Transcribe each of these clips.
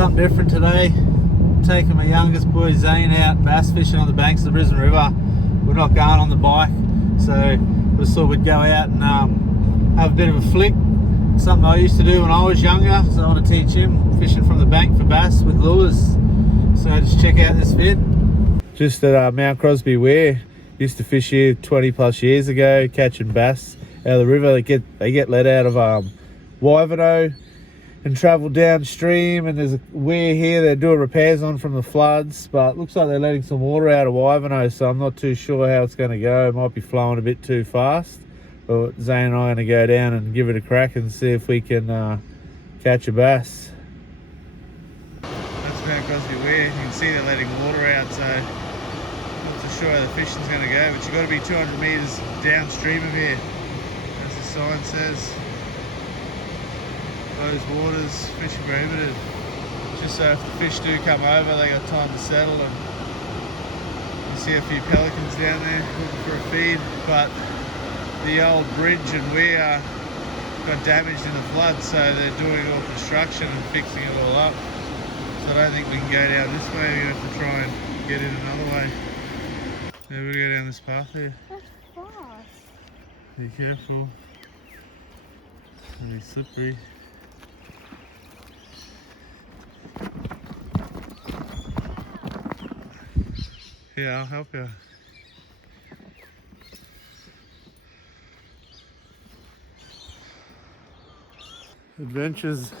Something different today. Taking my youngest boy Zane out bass fishing on the banks of the Brisbane River. We're not going on the bike, so we thought we'd go out and have a bit of a flick. Something I used to do when I was younger, so I want to teach him fishing from the bank for bass with lures. So just check out this vid. Just at Mt Crosby weir. Used to fish here 20 plus years ago, catching bass out of the river. They get let out of Wivenhoe and travel downstream, and there's a weir here they're doing repairs on from the floods, but looks like they're letting some water out of Wivenhoe, so I'm not too sure how it's going to go. It might be flowing a bit too fast, but Zane and I are going to go down and give it a crack and see if we can catch a bass. That's Mt Crosby weir. You can see they're letting water out, so I'm not too sure how the fishing's going to go, but you've got to be 200 metres downstream of here, as the sign says. Those waters, fishing prohibited. Just so if the fish do come over, they got time to settle, and you see a few pelicans down there looking for a feed. But the old bridge and weir got damaged in the flood, so they're doing all construction and fixing it all up. So I don't think we can go down this way. We have to try and get in another way. Yeah, we'll go down this path here. That's fast. Be careful. It's slippery. Yeah, I'll help you. Adventures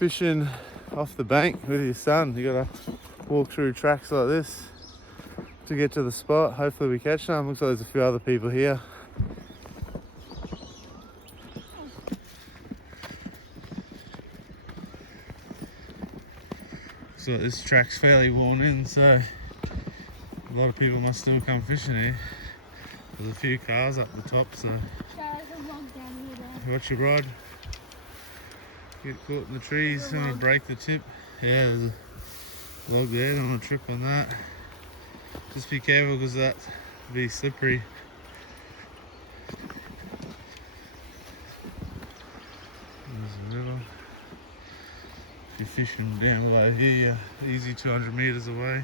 fishing off the bank with your son. You gotta walk through tracks like this to get to the spot. Hopefully we catch some. Looks like there's a few other people here. So this track's fairly worn in, so a lot of people must still come fishing here. There's a few cars up the top, so watch your rod. Get caught in the trees, don't want to break the tip. Yeah, there's a log there, don't want to trip on that. Just be careful because that's be slippery. There's a river. If you're fishing down below here, you're easy 200 metres away.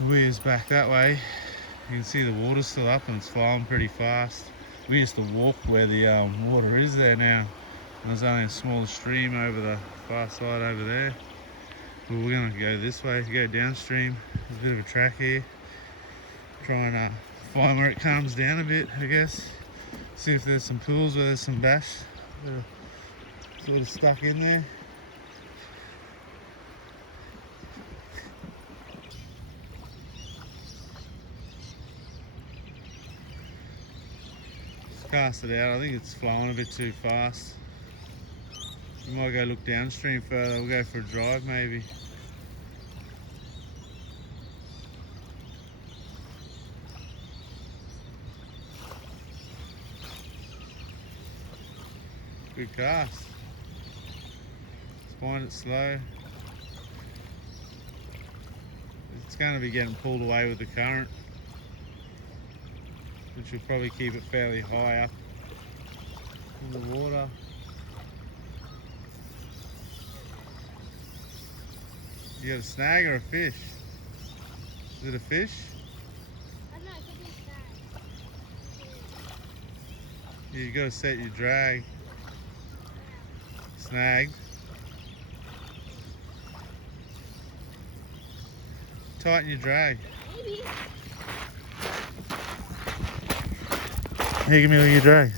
The weir's back that way. You can see the water's still up and it's flowing pretty fast. We used to walk where the water is there now. And there's only a small stream over the far side over there. But we're going to go this way, go downstream. There's a bit of a track here. Try and find where it calms down a bit, I guess. See if there's some pools where there's some bass sort of stuck in there. Just cast it out. I think it's flowing a bit too fast. We might go look downstream further. We'll go for a drive maybe. Good cast. Just find it slow. It's going to be getting pulled away with the current, which will probably keep it fairly high up in the water. You got a snag or a fish? Is it a fish? I don't know, it could be a snag. Yeah, you got to set your drag. Snagged. Tighten your drag. Maybe. Here, give me all your drag.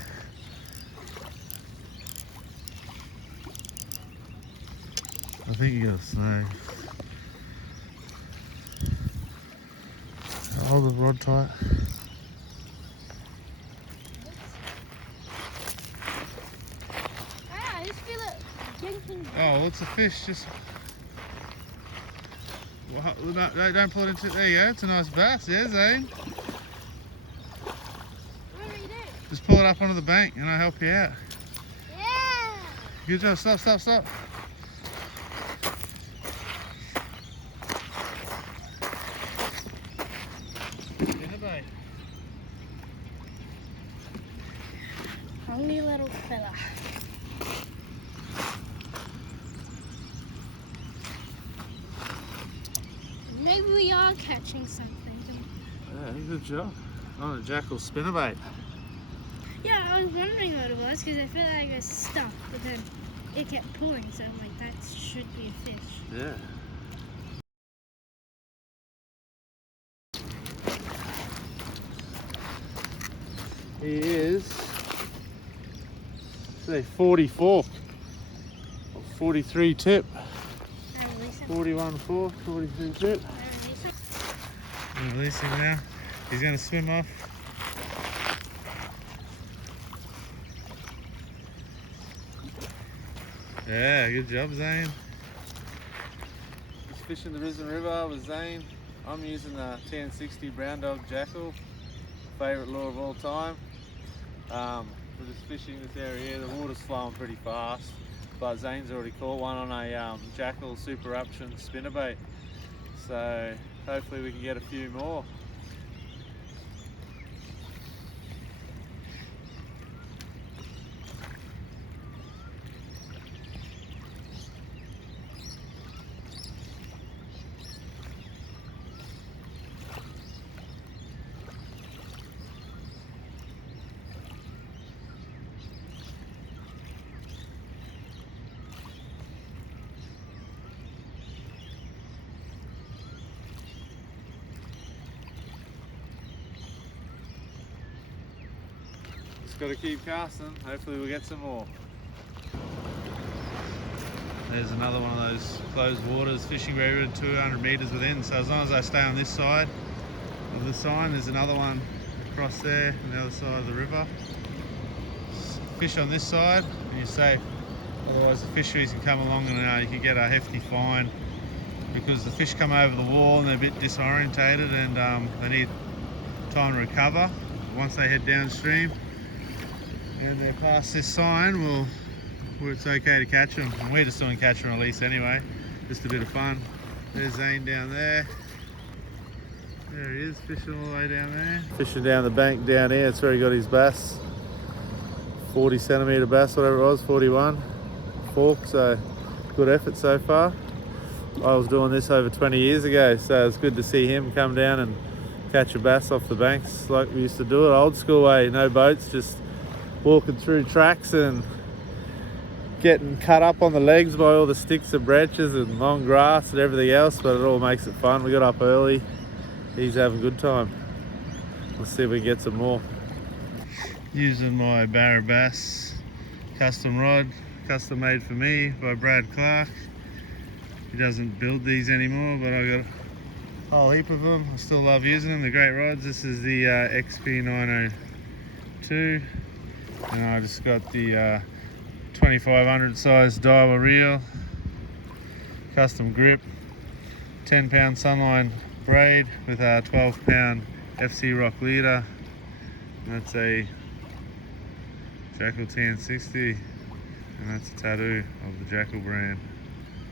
I think you got a snag. Hold the rod tight. I just feel it yanking. Oh, well, it's a fish. Just well, no, don't pull it into. There you go. It's a nice bass. Yeah, Zane. What do you do? Just pull it up onto the bank, and I'll help you out. Yeah. Good job. Stop. hungry little fella. Maybe we are catching something. Yeah, good job. On a jackal spinnerbait. Yeah, I was wondering what it was because I felt like it was stuck, but then it kept pulling, so I'm like, that should be a fish. Yeah. He is, say, 44 or 43 tip. I release him. 41 fork, 43 tip. I release him. Release him now. He's going to swim off. Yeah, good job, Zane. Just fishing the Brisbane River with Zane. I'm using the 1060 brown dog jackal, favourite lure of all time. We're just fishing this area here. The water's flowing pretty fast, but Zane's already caught one on a jackal super eruption spinnerbait. So hopefully we can get a few more. Just got to keep casting. Hopefully we'll get some more. There's another one of those closed waters, fishing area 200 metres within. So as long as I stay on this side of the sign, there's another one across there on the other side of the river. Fish on this side and you're safe. Otherwise the fisheries can come along and you can get a hefty fine because the fish come over the wall and they're a bit disorientated and they need time to recover. Once they head downstream and they're past this sign, where it's okay to catch them. And we're just doing catch and release anyway, just a bit of fun. There's Zane down there. There he is, fishing all the way down there. Fishing down the bank down here, that's where he got his bass. 40 centimetre bass, whatever it was, 41 fork, so good effort so far. I was doing this over 20 years ago, so it's good to see him come down and catch a bass off the banks like we used to do it, old school way, no boats, just walking through tracks and getting cut up on the legs by all the sticks and branches and long grass and everything else, but it all makes it fun. We got up early, he's having a good time. Let's see if we can get some more. Using my Barra Bass custom rod, custom made for me by Brad Clark. He doesn't build these anymore, but I got a whole heap of them. I still love using them, they're great rods. This is the XP902, and I just got the 2500 size Daiwa reel, custom grip, 10 pound Sunline braid with a 12 pound FC Rock leader. And that's a Jackal 1060, and that's a tattoo of the Jackal brand.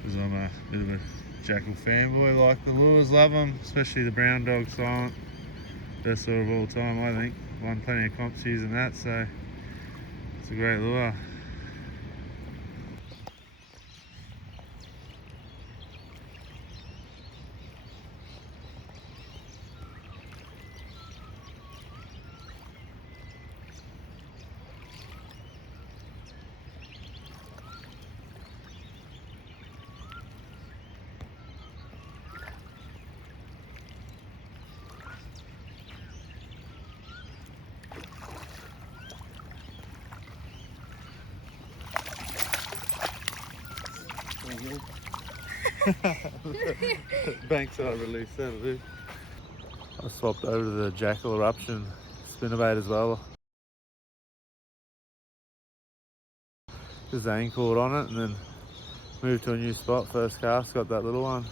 Because I'm a bit of a Jackal fanboy, like the lures, love them, especially the brown dog silent. Best lure of all time, I think. Won plenty of comps using that, so it's a great lure. Bankside release, that'll do. I swapped over to the Jackal Eruption spinnerbait as well. Because Zane caught on it and then moved to a new spot. First cast, got that little one.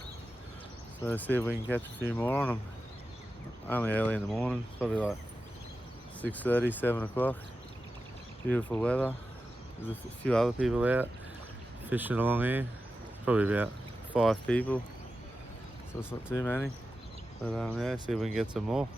So let's see if we can catch a few more on them. Only early in the morning, probably like 6:30, 7 o'clock. Beautiful weather. There's a few other people out fishing along here. Probably about 5 people, so it's not too many. But yeah, see if we can get some more.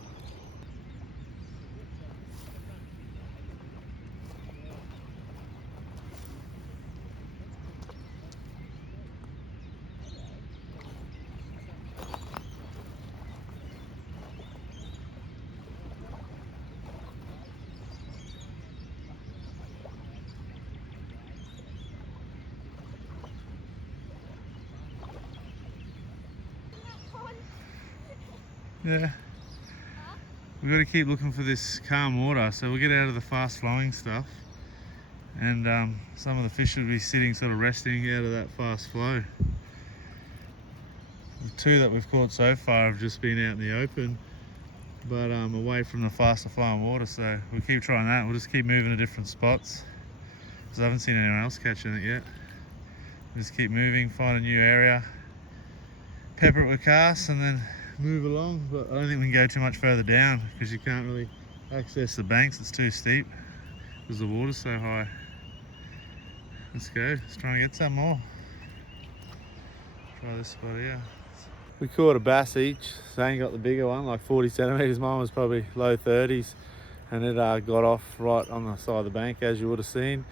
Yeah. We've got to keep looking for this calm water, so we'll get out of the fast flowing stuff, and some of the fish will be sitting sort of resting out of that fast flow. The two that we've caught so far have just been out in the open, but away from the faster flowing water, so we'll keep trying that. We'll just keep moving to different spots, because I haven't seen anyone else catching it yet. We'll just keep moving, find a new area, pepper it with casts, and then move along. But I don't think we can go too much further down, because you can't really access the banks, it's too steep because the water's so high. Let's go, let's try and get some more. Try this spot here. We caught a bass each. Zane got the bigger one, like 40 centimetres. Mine was probably low 30s, and it got off right on the side of the bank, as you would have seen.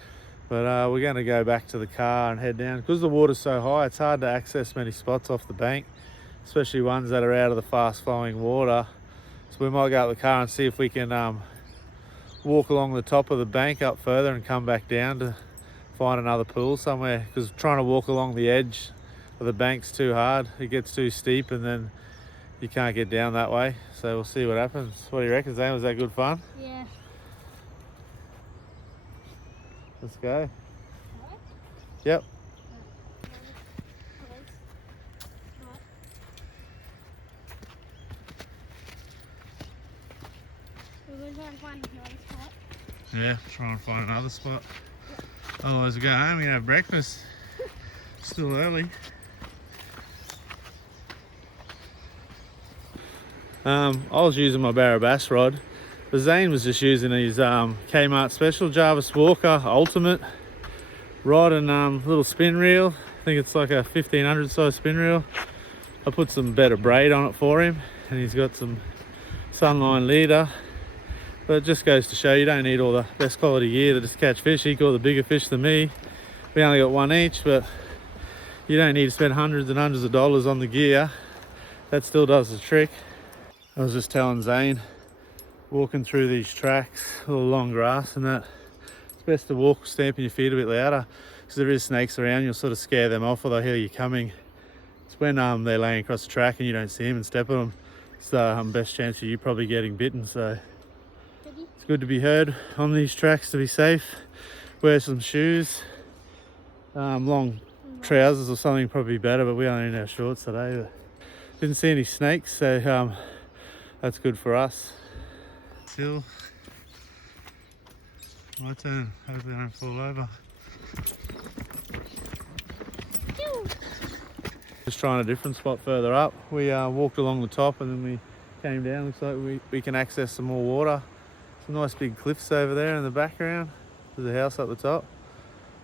But we're going to go back to the car and head down. Because the water's so high, it's hard to access many spots off the bank, especially ones that are out of the fast flowing water. So we might go out the car and see if we can walk along the top of the bank up further and come back down to find another pool somewhere, because trying to walk along the edge of the bank's too hard. It gets too steep and then you can't get down that way. So we'll see what happens. What do you reckon, Zane? Was that good fun? Yeah. Let's go. Yep. We're going to try and find another spot. Yeah, try and find another spot. Otherwise we go home and have breakfast. Still early. I was using my Barra Bass rod, but Zane was just using his Kmart Special Jarvis Walker Ultimate rod and little spin reel. I think it's like a 1500 size spin reel. I put some better braid on it for him, and he's got some Sunline leader. But it just goes to show you don't need all the best quality gear to just catch fish. He caught the bigger fish than me. We only got one each, but you don't need to spend hundreds and hundreds of dollars on the gear. That still does the trick. I was just telling Zane, walking through these tracks, a little long grass and that, it's best to walk stamping your feet a bit louder, because there is snakes around. You'll sort of scare them off, or they'll hear you coming. It's when they're laying across the track and you don't see them and step on them, it's the best chance of you probably getting bitten. So it's good to be heard on these tracks to be safe. Wear some shoes, long trousers or something probably better, but we only in our shorts today. But didn't see any snakes, so that's good for us. Still, my turn. Hopefully I don't fall over. Just trying a different spot further up. We walked along the top and then we came down. Looks like we can access some more water. Some nice big cliffs over there in the background. There's a house up the top,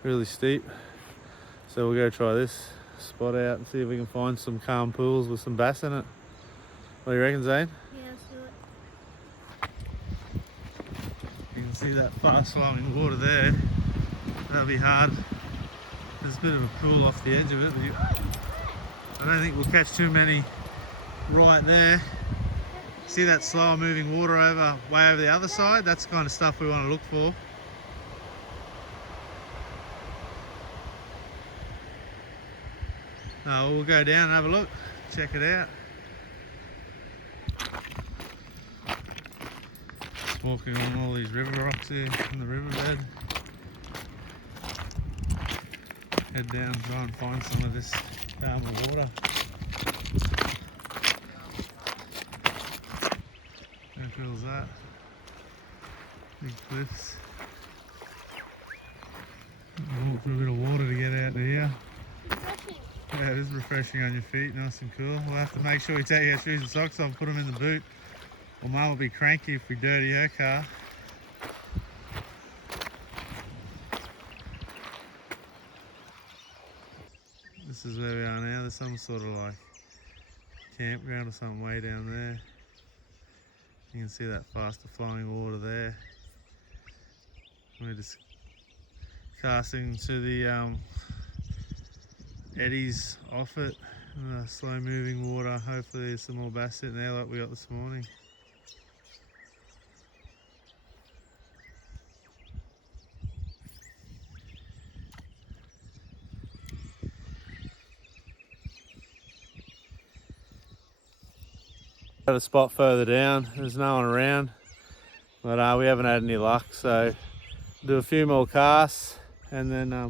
really steep. So we'll go try this spot out and see if we can find some calm pools with some bass in it. What do you reckon, Zane? Yeah, let's do it. You can see that fast flowing water there. That'll be hard. There's a bit of a pool off the edge of it, but I don't think we'll catch too many right there. See that slower moving water way over the other side? That's the kind of stuff we want to look for. We'll go down and have a look, check it out. Just walking on all these river rocks here in the riverbed. Head down and try and find some of this calmer water. How cool is that? Big cliffs. Walk through a bit of water to get out to here. Yeah, it is refreshing on your feet, nice and cool. We'll have to make sure we take our shoes and socks off and put them in the boot. Or Mum will be cranky if we dirty her car. This is where we are now. There's some sort of like campground or something way down there. You can see that faster flowing water there. We're just casting to the eddies off it, and the slow moving water. Hopefully there's some more bass in there like we got this morning. At a spot further down, there's no one around, but we haven't had any luck, so do a few more casts and then I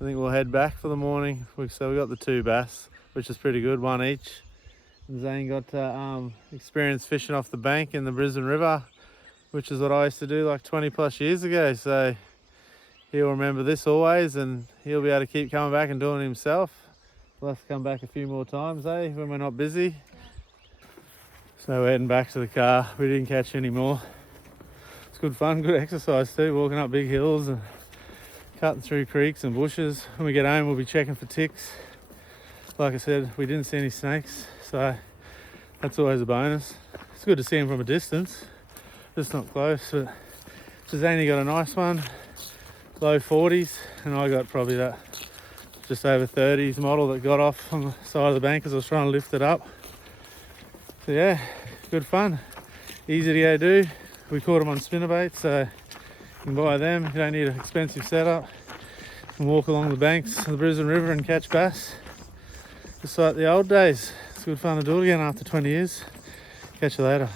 think we'll head back for the morning. So we got the 2 bass, which is pretty good, 1 each. And Zane got to experience fishing off the bank in the Brisbane River, which is what I used to do like 20 plus years ago, so he'll remember this always and he'll be able to keep coming back and doing it himself. We'll have to come back a few more times, when we're not busy. So we're heading back to the car. We didn't catch any more. It's good fun, good exercise too, walking up big hills and cutting through creeks and bushes. When we get home, we'll be checking for ticks. Like I said, we didn't see any snakes, so that's always a bonus. It's good to see them from a distance, just not close. But Zane got a nice one, low 40s, and I got probably that just over 30s model that got off on the side of the bank as I was trying to lift it up. So yeah, good fun, easy to go do. We caught them on spinnerbait, so you can buy them. You don't need an expensive setup. You can walk along the banks of the Brisbane River and catch bass, just like the old days. It's good fun to do it again after 20 years. Catch you later.